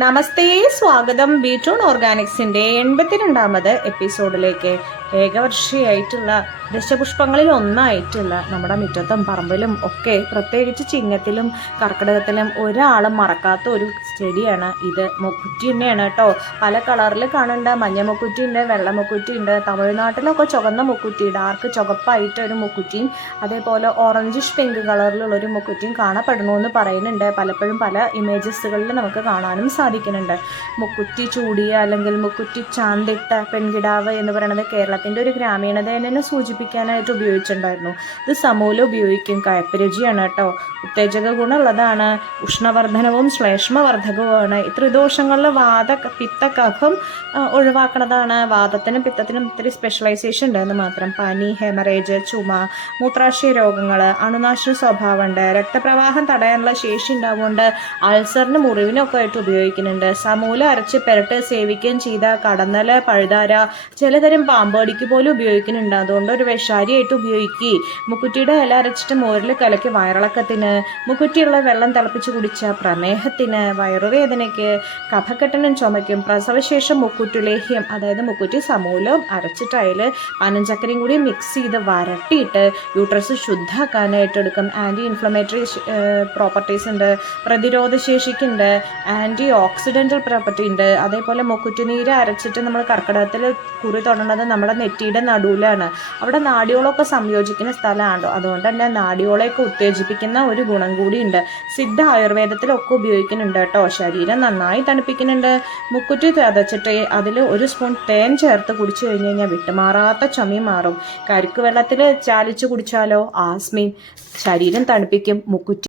നമസ്തേ, സ്വാഗതം ബീട്രൂൺ ഓർഗാനിക്സിൻ്റെ 82ാമത് എപ്പിസോഡിലേക്ക്. ഏകവർഷിയായിട്ടുള്ള ദശപുഷ്പങ്ങളിൽ ഒന്നായിട്ടുള്ള നമ്മുടെ മുറ്റത്തും പറമ്പിലും ഒക്കെ, പ്രത്യേകിച്ച് ചിങ്ങത്തിലും കർക്കിടകത്തിലും ഒരാളും മറക്കാത്ത ഒരു ചെടിയാണ് ഇത്. മുക്കുറ്റി തന്നെയാണ് കേട്ടോ. പല കളറിൽ കാണേണ്ട മഞ്ഞ മുക്കുറ്റി ഉണ്ട്, വെള്ള മുക്കുറ്റി ഉണ്ട്. തമിഴ്നാട്ടിലൊക്കെ ചുവന്ന മുക്കുറ്റി, ഡാർക്ക് ചുവപ്പായിട്ട് ഒരു മുക്കുറ്റിയും അതേപോലെ ഓറഞ്ചിഷ് പിങ്ക് കളറിലുള്ളൊരു മുക്കുറ്റിയും കാണപ്പെടുന്നു പറയുന്നുണ്ട്. പലപ്പോഴും പല ഇമേജസുകളിൽ നമുക്ക് കാണാനും സാധിക്കുന്നുണ്ട്. മുക്കുറ്റി ചൂടിയ അല്ലെങ്കിൽ മുക്കുറ്റി ചാന്തിട്ട പെൺകിടാവ് എന്ന് പറയുന്നത് കേരളത്തിൻ്റെ ഒരു ഗ്രാമീണതയെ സൂചിപ്പിക്കാനായിട്ട് ഉപയോഗിച്ചിട്ടുണ്ടായിരുന്നു. ഇത് സമൂലം ഉപയോഗിക്കും. കയ്പ്പ് രുചിയാണ് കേട്ടോ. ഉത്തേജക ഗുണമുള്ളതാണ്. ഉഷ്ണവർദ്ധനവും ശ്ലേഷ്മവർദ്ധകവുമാണ്. ഈ ത്രിദോഷങ്ങളിൽ വാത പിത്ത കഫം ഒഴിവാക്കുന്നതാണ്. വാദത്തിനും പിത്തത്തിനും ഇത്തിരി സ്പെഷ്യലൈസേഷൻ ഉണ്ടെന്ന് മാത്രം. പനി, ഹെമറേജ്, ചുമ, മൂത്രാശയ രോഗങ്ങൾ, അണുനാശന സ്വഭാവമുണ്ട്. രക്തപ്രവാഹം തടയാനുള്ള ശേഷി ഉണ്ടാവുകൊണ്ട് അൾസറിന് മുറിവിനൊക്കെ ആയിട്ട് ഉപയോഗിക്കുന്നുണ്ട്. സമൂല അരച്ച് പെരട്ട് സേവിക്കുകയും ചെയ്ത കടന്നല, പഴുതാര, ചിലതരം പാമ്പടിക്ക് പോലും ഉപയോഗിക്കുന്നുണ്ട്. അതുകൊണ്ട് ഒരു വിഷാരിയായിട്ട് ഉപയോഗിക്കുക. മുക്കുറ്റിയുടെ ഇല അരച്ചിട്ട് മോരിൽ കലക്കി വയറിളക്കത്തിന്, മുക്കുറ്റിയുള്ള വെള്ളം തിളപ്പിച്ച് കുടിച്ച പ്രമേഹത്തിന്, വയറുവേദനയ്ക്ക്, കഫക്കെട്ടിനും ചുമയ്ക്കും. പ്രസവശേഷം മുക്കുറ്റുലേഹ്യം, അതായത് മുക്കുറ്റി സമൂലം അരച്ചിട്ട് അതിൽ പനഞ്ചക്കരയും കൂടി മിക്സ് ചെയ്ത് വരട്ടിയിട്ട് യൂട്രസ് ശുദ്ധാക്കാനായിട്ട് എടുക്കും. ആൻറ്റി ഇൻഫ്ലമേറ്ററി പ്രോപ്പർട്ടീസ് ഉണ്ട്, പ്രതിരോധ ശേഷിക്കുണ്ട്, ആൻറ്റി ഓക്സിഡൻ്റൽ പ്രോപ്പർട്ടി ഉണ്ട്. അതേപോലെ മുക്കുറ്റുനീര് അരച്ചിട്ട് നമ്മൾ കർക്കിടകത്തിൽ കുറി തൊടുന്നത് നമ്മുടെ നെറ്റിയുടെ നടുവിലാണ്. അവിടെ നാഡിയോളൊക്കെ സംയോജിക്കുന്ന സ്ഥലമാണല്ലോ. അതുകൊണ്ട് തന്നെ നാഡിയോളെയൊക്കെ ഉത്തേജിപ്പിക്കുന്ന ഒരു ഗുണം കൂടിയുണ്ട്. സിദ്ധ ആയുർവേദത്തിലൊക്കെ ഉപയോഗിക്കുന്നുണ്ട് കേട്ടോ. ശരീരം നന്നായി തണുപ്പിക്കുന്നുണ്ട്. മുക്കുറ്റി ചതച്ചിട്ട് അതിൽ 1 സ്പൂൺ തേൻ ചേർത്ത് കുടിച്ചു കഴിഞ്ഞ് കഴിഞ്ഞാൽ വിട്ടുമാറാത്ത ചുമയും മാറും. കരിക്ക് വെള്ളത്തിൽ ചാലിച്ച് കുടിച്ചാലോ ആസ്മയും. ശരീരം തണുപ്പിക്കും മുക്കുറ്റി.